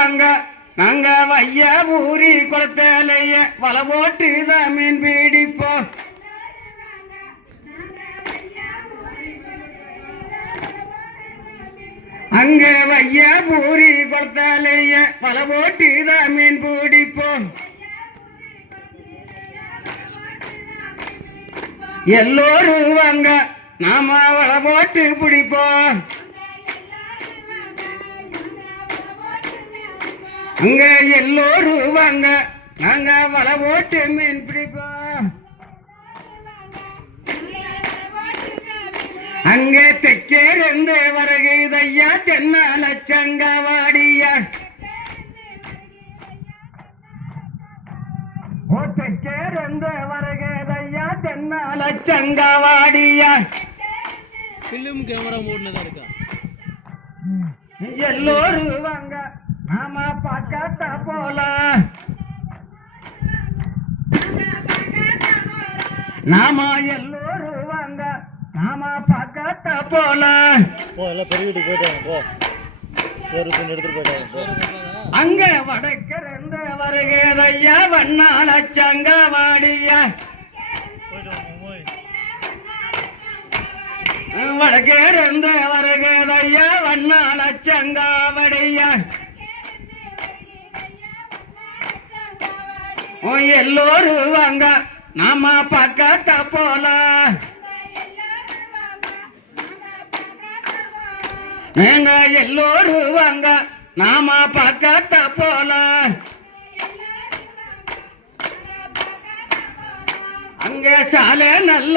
வாங்க நாங்க வைய ஊரி குளத்தலைய வலை போட்டு தான் மீன் பிடிப்போம். அங்க வைய ஊரி குளத்தலைய வலை போட்டு தான் மீன் பிடிப்போம். எல்லோரும் வாங்க நாம வலை போட்டு பிடிப்போம். அங்க எல்லோரும் வாங்க நாங்க வலை போட்டு மீன் பிடிப்போம். அங்க தெற்கேருந்து வருகையா தென்னால சங்கவாடியா. தெற்கேருந்து வருகையா தென்னால சங்கவாடியா. பிலிம் கேமரா மூடுனதா இருக்கா? எல்லோரும் வாங்க நாம பார்க்காத போல. நாம எல்லோரும் வாங்க நாம பார்க்காத போல. பெரிய வீட்டுக்கு போயிட்டாங்க போ. சோறு துணி எடுத்துட்டு போயிட்டாங்க. அங்க வடக்கிருந்த வருகையா வண்ணால சங்கவாடியா. வடக்கிருந்த வருகையா வண்ணால சங்கவாடியா. எல்லோரும் வாங்க நாம பார்க்காத போல. நீங்க எல்லோரும் வாங்க நாம பார்க்காத போல. அங்க சாலை நல்ல